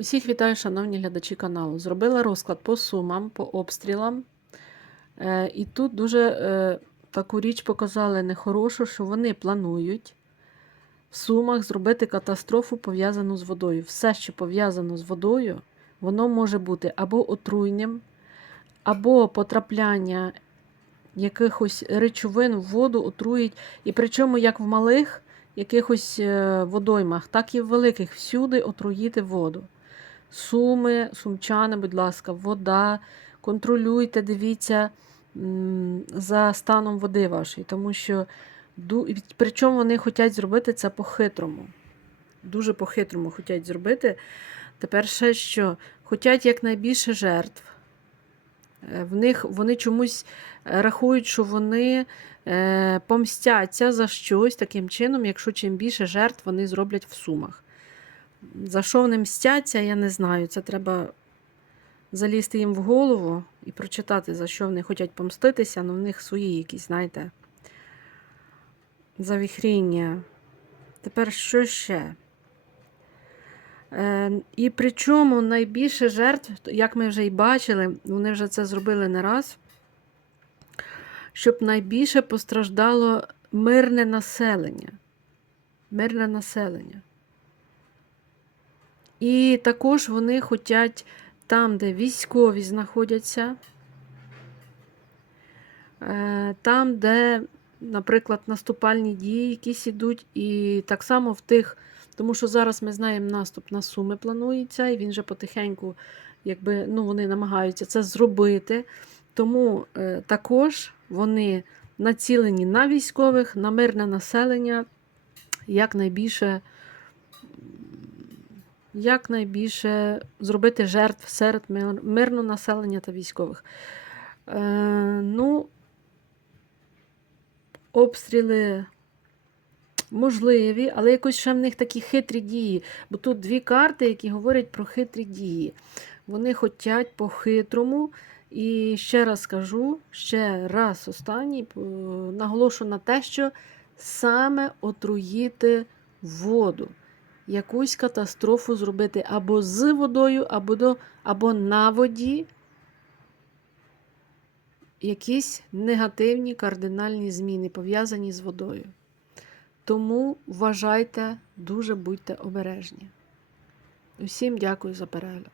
Усіх вітаю, шановні глядачі каналу. Зробила розклад по сумам, по обстрілам. Е, і тут дуже е, таку річ показали нехорошу, що вони планують в сумах зробити катастрофу, пов'язану з водою. Все, що пов'язано з водою, воно може бути або отруєнням, або потрапляння якихось речовин в воду отруїть. І причому як в малих якихось е, водоймах, так і в великих всюди отруїти воду. Суми, сумчани, будь ласка, вода. Контролюйте, дивіться за станом води вашої, тому що причому вони хочуть зробити це по-хитрому. Дуже по-хитрому хочуть зробити. Тепер ще що? Хочуть якнайбільше жертв. Е, В них вони чомусь е, рахують, що вони е, помстяться за щось таким чином, якщо чим більше жертв вони зроблять в сумах. За що вони мстяться, я не знаю. Це треба залізти їм в голову і прочитати, за що вони хочуть помститися, але в них свої якісь, знаєте, завіхріння. Тепер що ще? Е, і причому найбільше жертв, як ми вже і бачили, вони вже це зробили не раз, щоб найбільше постраждало мирне населення. Мирне населення. І також вони хочуть там, де військові знаходяться, е, там, де, наприклад, наступальні дії якісь ідуть, і так само в тих, тому що зараз ми знаємо, наступ на Суми планується, і він вже потихеньку, якби, ну, вони намагаються це зробити. Тому е, також вони націлені на військових, на мирне населення, якнайбільше якнайбільше зробити жертв серед мирного населення та військових. Е, ну, обстріли можливі, але якось ще в них такі хитрі дії. Бо тут дві карти, які говорять про хитрі дії. Вони хочуть по-хитрому. І ще раз кажу, ще раз останній, е, наголошу на те, що саме отруїти воду якусь катастрофу зробити або з водою, або, до, або на воді. Якісь негативні кардинальні зміни пов'язані з водою. Тому вважайте, дуже будьте обережні. Усім дякую за перегляд.